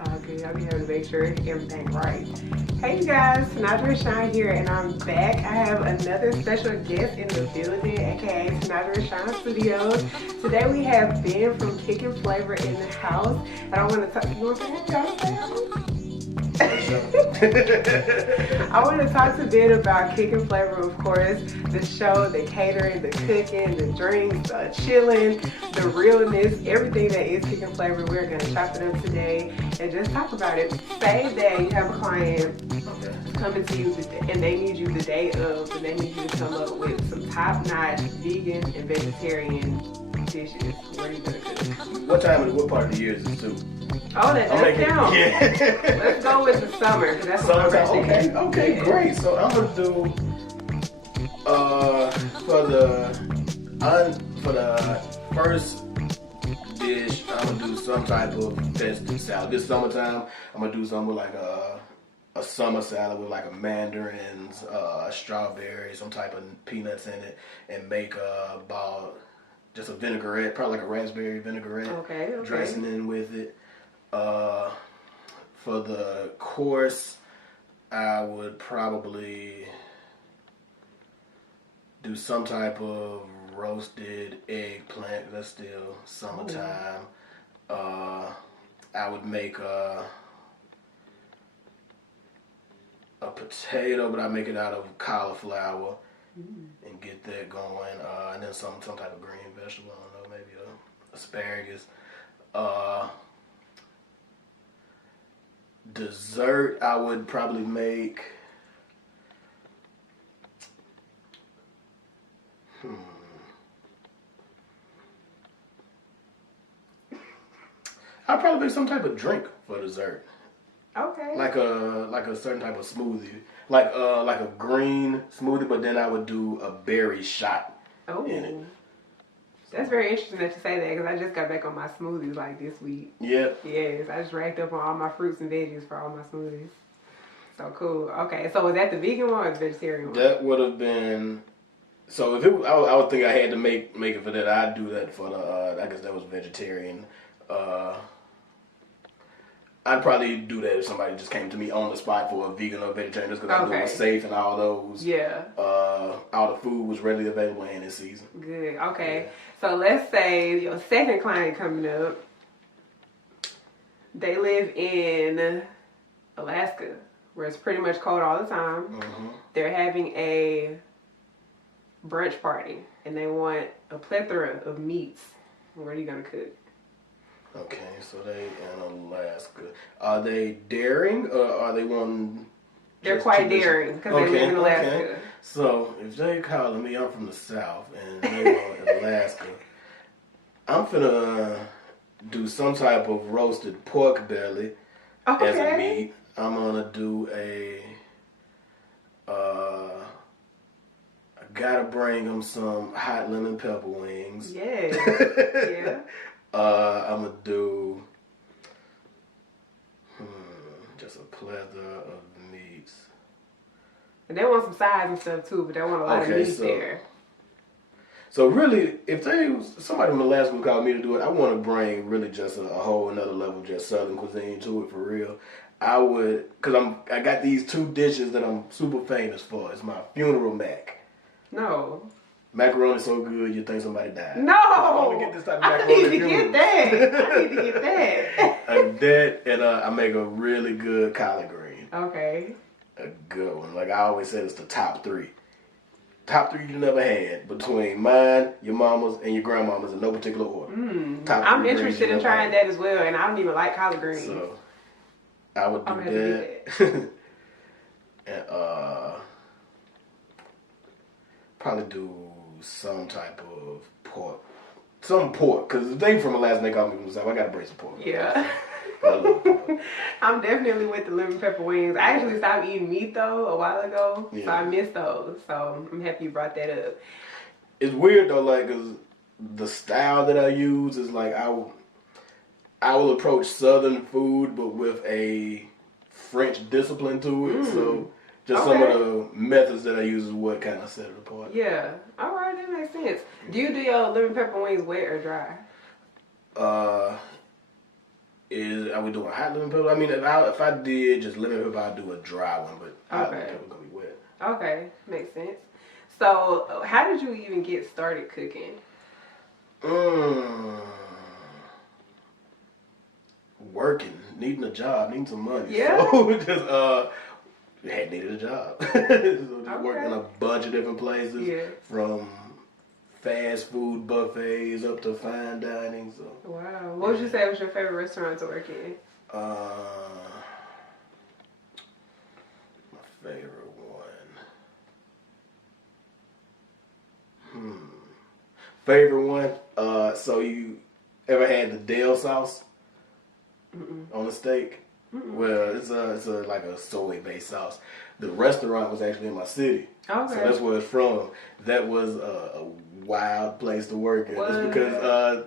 All good. I'll be having to make sure everything right. Hey you guys, Tanaja Shine here, and I'm back. I have another special guest in the building, aka Tanaja Shine Studios. Today we have Ben from Kickin Flavor in the house, and I want to talk. You want to say I want to talk to Ben about Kickin Flavor, of course, the show, the catering, the cooking, the drinks, the chilling, the realness, everything that is Kickin Flavor. We're going to chop it up today and just talk about it. Say that you have a client coming to you and they need you the day of, and they need you to come up with some top-notch vegan and vegetarian dishes. What are you going to cook? What time and what part of the year is this too? Oh, that does count. Yeah. Let's go with the summer, because that's what Summertime. Okay, yeah. Great. So I'm gonna do for the first dish, I'm gonna do some type of vegetable salad. This summertime, I'm gonna do something with like a summer salad with like a mandarins, strawberries, some type of peanuts in it, and make just a vinaigrette, probably like a raspberry vinaigrette. Okay. Dressing in with it. For the course, I would probably do some type of roasted eggplant. That's still summertime. I would make a potato, but I make it out of cauliflower and get that going. And then some type of green vegetable. I don't know, maybe asparagus. Dessert, I would probably make. I'd probably make some type of drink for dessert. Okay. Like a certain type of smoothie, like a green smoothie, but then I would do a berry shot in it. That's very interesting that you say that, because I just got back on my smoothies like this week. Yeah. Yes, I just racked up on all my fruits and veggies for all my smoothies. So cool. Okay, so was that the vegan one or the vegetarian one? That would have been. So if it, I would think I had to make it for that. I'd do that for the. I guess that was vegetarian. I'd probably do that if somebody just came to me on the spot for a vegan or vegetarian, just because I knew it was safe and all those. Yeah. All the food was readily available and in season. Good. Okay. Yeah. So let's say your second client coming up, they live in Alaska, where it's pretty much cold all the time. Mm-hmm. They're having a brunch party, and they want a plethora of meats. What are you going to cook? Okay, so they in Alaska. Are they daring, or are they wanting? They're quite daring, because they live in Alaska. Okay. So if they calling me, I'm from the South, and they are in Alaska, I'm finna do some type of roasted pork belly as a meat. I'm gonna do I gotta bring them some hot lemon pepper wings. Yeah. Yeah. I'm gonna do just a plethora of meats. And they want some sides and stuff too, but they want a lot of meat there. So really, if somebody from Alaska would call me to do it, I want to bring really just a whole another level of just Southern cuisine to it for real. I would, because I got these two dishes that I'm super famous for. It's my funeral mac. No. Macaroni so good you think somebody died. No! I get this type of macaroni. I need to get that. And I make a really good collard green. Okay. A good one. Like I always said, it's the top three. Top three you never had between mine, your mama's, and your grandmama's in no particular order. I'm interested in trying that as well, and I don't even like collard greens. So I would do that. And probably do some type of pork. Some pork, because they from Alaska, they call me from the South. I gotta bring some pork. Yeah. I'm definitely with the lemon pepper wings. I actually stopped eating meat though a while ago, so I miss those. So I'm happy you brought that up. It's weird though, like, cause the style that I use is like I will approach Southern food, but with a French discipline to it. So just some of the methods that I use is what kind of set it apart. Yeah. All right, that makes sense. Do you do your lemon pepper wings wet or dry? Are we doing hot lemon pepper? I mean, if I did just lemon pepper, I'd do a dry one, but hot lemon pepper gonna be wet. Okay, makes sense. So, how did you even get started cooking? Working, needing a job, needing some money. Yeah. So just had needed a job. So just worked in a bunch of different places, from fast food buffets up to fine dining. So wow, what would you say was your favorite restaurant to work in? My favorite one. Favorite one. So you ever had the Dale sauce on the steak? Well, it's a like a soy based sauce. The restaurant was actually in my city, so that's where it's from. That was a wild place to work at,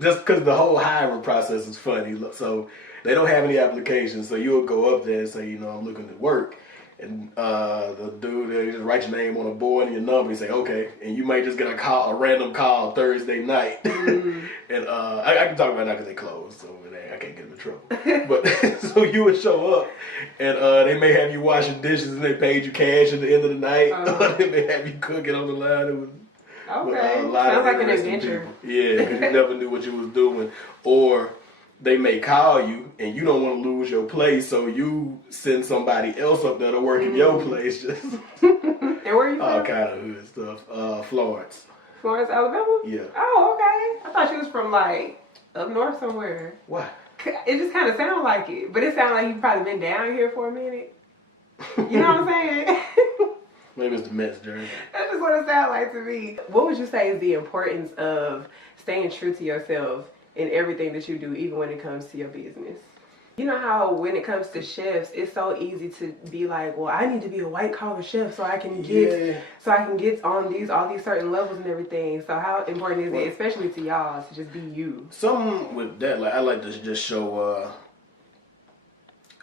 just because the whole hiring process is funny. So they don't have any applications, so you'll go up there and say, I'm looking to work. And the dude, they just write your name on a board and your number and say, okay. And you might just get a random call Thursday night. And I can talk about it now because they closed, so I can't get them in trouble. But so you would show up and they may have you washing dishes and they paid you cash at the end of the night. They may have you cooking on the line. It was, sounds like an adventure. People. Yeah, because you never knew what you was doing. Or they may call you and you don't want to lose your place, so you send somebody else up there to work in your place. Just and where are you from? All kind of hood stuff. Florence. Florence, Alabama? Yeah. Oh, okay. I thought you was from like up north somewhere. Why? It just kind of sounded like it, but it sounded like you've probably been down here for a minute. You know what I'm saying? Maybe it's the Mets jersey. That's just what it sounded like to me. What would you say is the importance of staying true to yourself in everything that you do, even when it comes to your business? You know how when it comes to chefs, it's so easy to be like, well, I need to be a white collar chef so I can get on all these certain levels and everything. So how important is it, especially to y'all, to just be you? Something with that, like I like to just show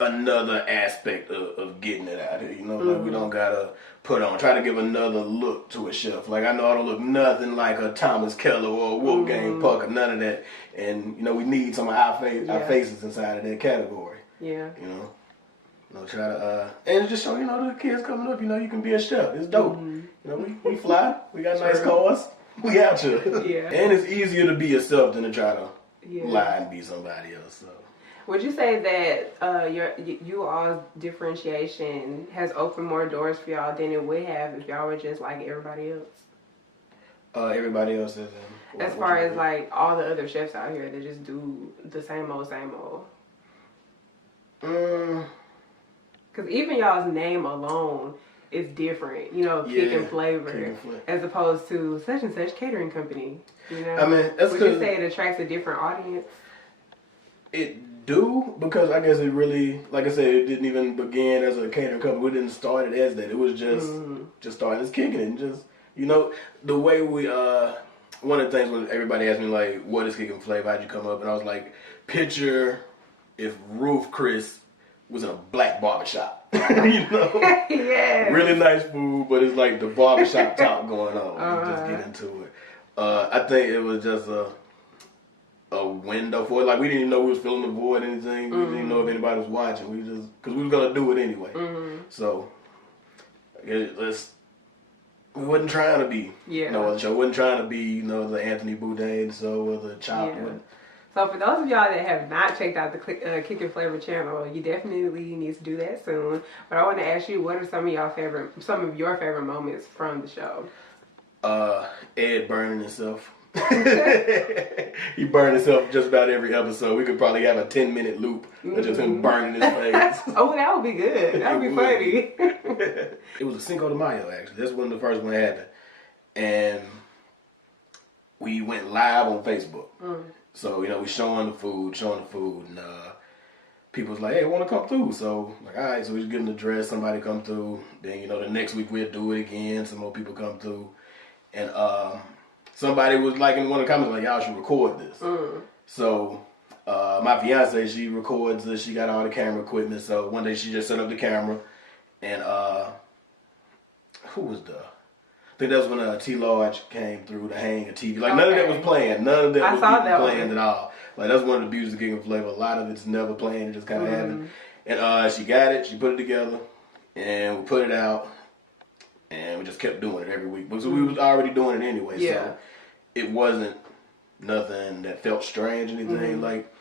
another aspect of getting it out here. Like we don't gotta try to give another look to a chef. Like I know I don't look nothing like a Thomas Keller or a Wolfgang Puck or none of that. And we need some of our faces inside of that category. Yeah. Try to and just show the kids coming up. You can be a chef. It's dope. We fly. We got nice cars. We out here. Yeah. And it's easier to be yourself than to try to lie and be somebody else. So. Would you say that you all's differentiation has opened more doors for y'all than it would have if y'all were just like everybody else? Everybody else is as far as like all the other chefs out here that just do the same old. Because even y'all's name alone is different. Kickin Flavor, as opposed to such and such catering company. I mean, would you say it attracts a different audience? It do, because I guess it really, like I said, it didn't even begin as a catering company. We didn't start it as that. It was just starting as Kickin' and just the way we one of the things when everybody asked me like, what is Kickin Flavor? How'd you come up? And I was like, picture if Ruth Chris was in a black barbershop. Yeah. Really nice food, but it's like the barbershop talk going on. Just get into it. I think it was just a window for it. Like we didn't even know we was filling the void or anything. We didn't know if anybody was watching. Because we was gonna do it anyway. So we wasn't trying to be no other show. We wasn't trying to be the Anthony Bourdain show or the Chop. Yeah. So for those of y'all that have not checked out the Kickin Flavor channel, you definitely need to do that soon. But I want to ask you, what are some of your favorite moments from the show? Ed burning himself. He burned himself just about every episode. We could probably have a 10-minute loop of just him burning his face. Oh, that would be good. That would be funny. It was a Cinco de Mayo, actually. That's when the first one happened. And we went live on Facebook. So, we showing the food, and people was like, hey, want to come through? So, like, all right, so we just give them the address, somebody come through. Then, the next week we'll do it again, some more people come through. And somebody was like in one of the comments, like, y'all should record this. So, my fiance, she records this, she got all the camera equipment. So, one day she just set up the camera. And, who was I think that's when T. Large came through to hang a TV. Like, none of that was planned. None of that was planned at all. Like that's one of the beauties of Kickin Flavor. A lot of it's never planned; it just kind of happened. And she got it. She put it together, and we put it out, and we just kept doing it every week because we was already doing it anyway. Yeah. So it wasn't nothing that felt strange or anything. Like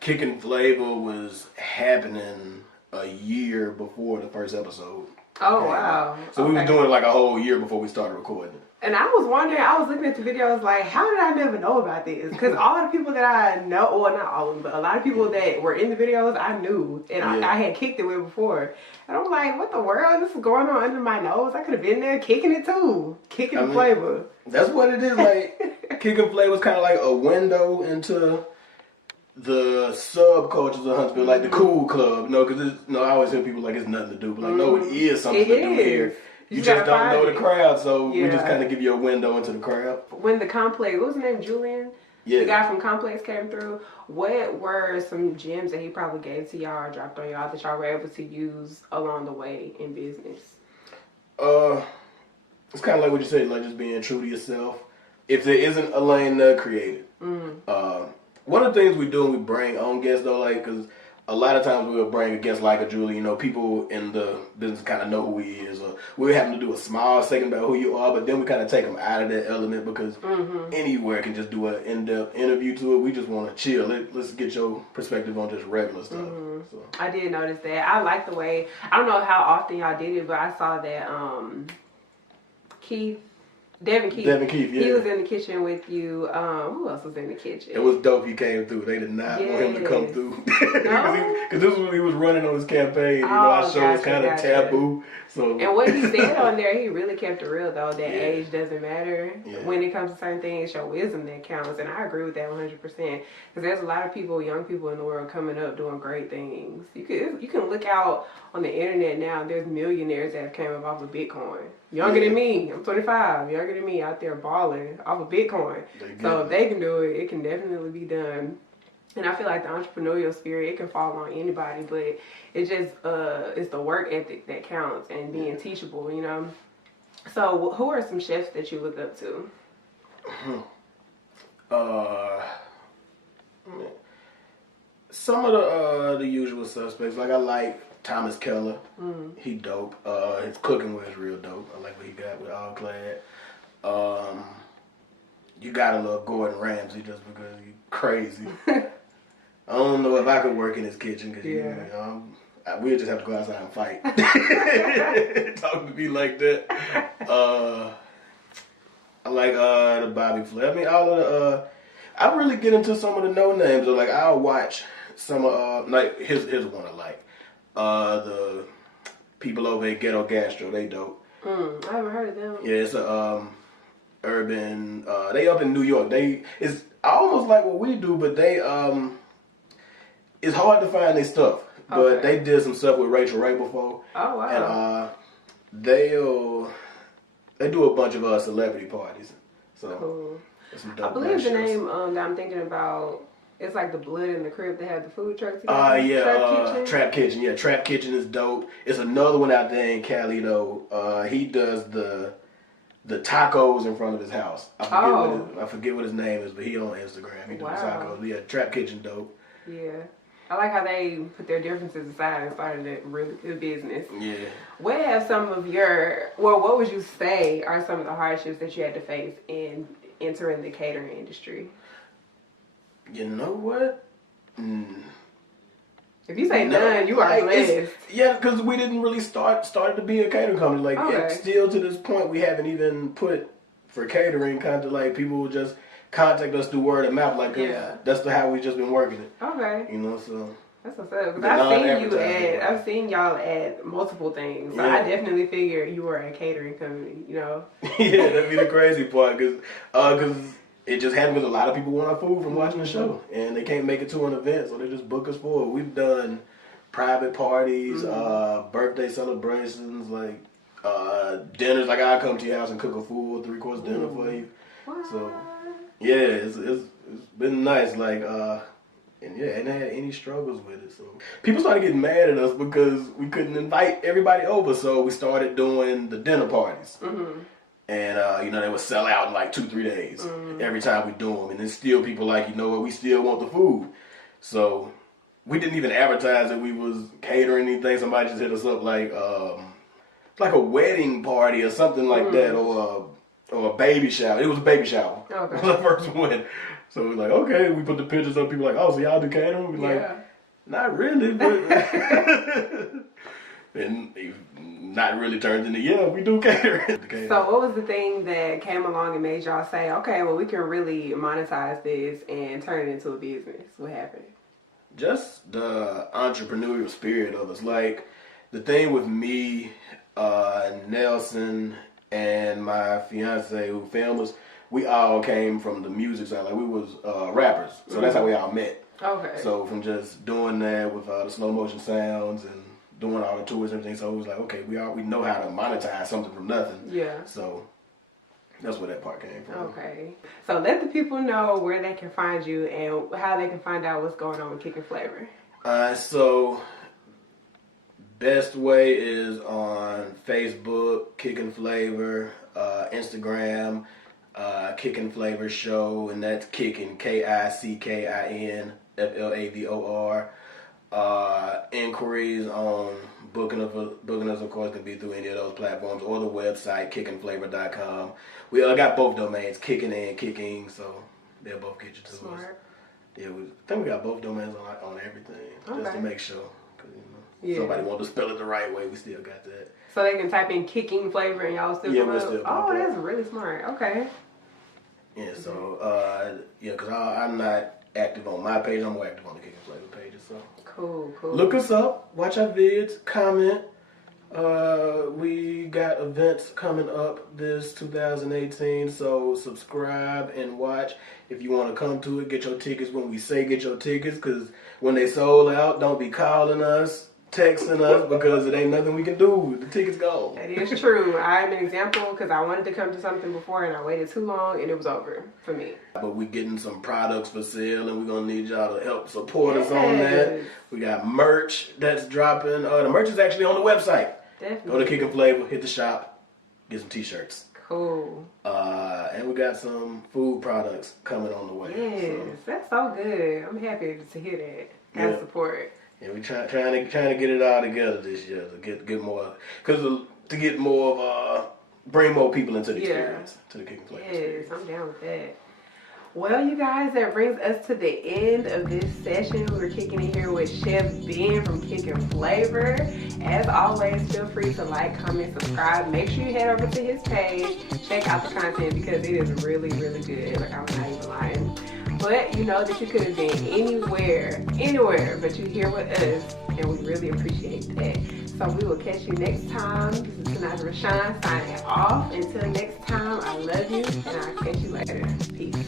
Kickin Flavor was happening a year before the first episode. Oh, wow. So we were doing it like a whole year before we started recording it. And I was wondering, I was looking at the videos like, how did I never know about this? Because all the people that I know, well, not all of them, but a lot of people that were in the videos, I knew. And I had kicked it with before. And I'm like, what the world? This is going on under my nose. I could have been there kicking it too. Kickin Flavor. That's what it is. Like, Kickin Flavor is kind of like a window into the subcultures of Huntsville, like the cool club. Because I always hear people like it's nothing to do. But like, no, it is something to do here. You just don't know the crowd, so we just kind of give you a window into the crowd. When the Complex, what was his name, Julian? Yeah. The guy from Complex came through. What were some gems that he probably gave to y'all or dropped on y'all that y'all were able to use along the way in business? It's kind of like what you said, like just being true to yourself. If there isn't a lane, create it. One of the things we do when we bring on guests, though, like, because a lot of times we'll bring a guest like a Julie, people in the business kind of know who he is, or we're having to do a small segment about who you are, but then we kind of take them out of that element because anywhere can just do an in-depth interview to it. We just want to chill. Let's get your perspective on just regular stuff. So. I did notice that. I like the way, I don't know how often y'all did it, but I saw that Devin Keith, yeah. He was in the kitchen with you. Who else was in the kitchen? It was dope he came through. They did not want him to come through. Because this was when he was running on his campaign. Our show was kind of taboo. So. And what he said on there, he really kept it real, though, that age doesn't matter. Yeah. When it comes to certain things, it's your wisdom that counts. And I agree with that 100%. Because there's a lot of people, young people in the world coming up doing great things. You can look out on the internet now. There's millionaires that have came up off of Bitcoin. Younger than me. I'm 25. Younger than me out there balling off of Bitcoin. So if they can do it, it can definitely be done. And I feel like the entrepreneurial spirit, it can fall on anybody, but it just, it's the work ethic that counts and being teachable, So who are some chefs that you look up to? Some of the usual suspects. Like I like Thomas Keller. He dope. His cooking was real dope. I like what he got with All Clad. You gotta love Gordon Ramsay just because he's crazy. I don't know if I could work in his kitchen because we'd just have to go outside and fight. Talking to me like that. I like the Bobby Flay. I mean, all of the. I really get into some of the no names. Like I'll watch some of like here's one I like. The people over at Ghetto Gastro, they dope. I haven't heard of them. Yeah, it's a urban. They up in New York. It's almost like what we do, but they it's hard to find their stuff. But they did some stuff with Rachel Ray before. Oh wow! And they do a bunch of celebrity parties. So cool. Some dope I believe the shows. name that I'm thinking about. It's like the Blood in the Crib. They have the food trucks. Trap Kitchen. Yeah, Trap Kitchen is dope. It's another one out there in Cali though. He does the tacos in front of his house. I forget what his name is, but he on Instagram. He does tacos. Yeah, Trap Kitchen dope. Yeah. I like how they put their differences aside and started a really good business. Yeah. What have some of what would you say are some of the hardships that you had to face in entering the catering industry? You know what? If you say none, you are blessed. Yeah, because we didn't really started to be a catering company. Like, still to this point, we haven't even put for catering kind of like people will just contact us through word of mouth. Like, that's how we just been working it. Okay. So. That's what's up. Because I've seen y'all at multiple things. So I definitely figured you were a catering company, Yeah, that'd be the crazy part. Because it just happened because a lot of people want our food from watching the show. And they can't make it to an event, so they just book us for it. We've done private parties, birthday celebrations, like dinners. Like, I'll come to your house and cook a full 3-course dinner for you. What? So, yeah, it's been nice. Like, and hadn't had any struggles with it. So people started getting mad at us because we couldn't invite everybody over. So we started doing the dinner parties. And, they would sell out in like 2-3 days every time we do them. And then still people like, you know what, we still want the food. So we didn't even advertise that we was catering anything. Somebody just hit us up like a wedding party or something like that, or a baby shower. It was a baby shower. Okay. It was the first one. So we're like, okay, we put the pictures up. People like, oh, so y'all do catering? We're like, not really, but and it not really turned into, yeah, we do catering. So what was the thing that came along and made y'all say, okay, well, we can really monetize this and turn it into a business? What happened? Just the entrepreneurial spirit of us. Like, the thing with me, Nelson, and my fiance who filmed us, we all came from the music side. Like, we was rappers. So that's how we all met. Okay. So from just doing that with the slow motion sounds and doing all the tours and everything, so it was like, okay, we know how to monetize something from nothing. Yeah. So that's where that part came from. Okay. So let the people know where they can find you and how they can find out what's going on with Kickin Flavor. So best way is on Facebook, Kickin Flavor, Instagram, Kickin Flavor Show, and that's Kickin, Kickin Flavor. Inquiries on booking us, of course, can be through any of those platforms or the website, kickinflavor.com. We got both domains, Kickin and Kicking, so they'll both get you to Smart. us. Yeah, I think we got both domains on everything, just to make sure. Cause, somebody want to spell it the right way, we still got that. So they can type in Kickin Flavor and y'all still come up? Still Oh, that's really smart. Okay. Yeah, so, because I'm not active on my page, I'm more active on the Kickin Flavor page. So cool. Look us up, watch our vids, comment. We got events coming up this 2018, so subscribe and watch. If you want to come to it, get your tickets when we say get your tickets, because when they sold out, don't be calling us, texting us, because it ain't nothing we can do. The ticket's gone. That is true. I'm an example, because I wanted to come to something before and I waited too long and it was over for me. But we're getting some products for sale and we're going to need y'all to help support us on that. We got merch that's dropping. The merch is actually on the website. Definitely. Go to Kickin Flavor, hit the shop, get some t-shirts. Cool. And we got some food products coming on the way. Yes, that's so good. I'm happy to hear that. Got support. And we're trying to get it all together this year to get more, to get more of bring more people into the experience, to the Kickin Flavor experience. Yes, I'm down with that. Well, you guys, that brings us to the end of this session. We're kicking in here with Chef Ben from Kickin Flavor. As always, feel free to like, comment, subscribe. Make sure you head over to his page. Check out the content because it is really, really good. Like, I'm not even lying. But you know that you could have been anywhere, but you're here with us, and we really appreciate that. So we will catch you next time. This is Tanaja Rashawn signing off. Until next time, I love you, and I'll catch you later. Peace.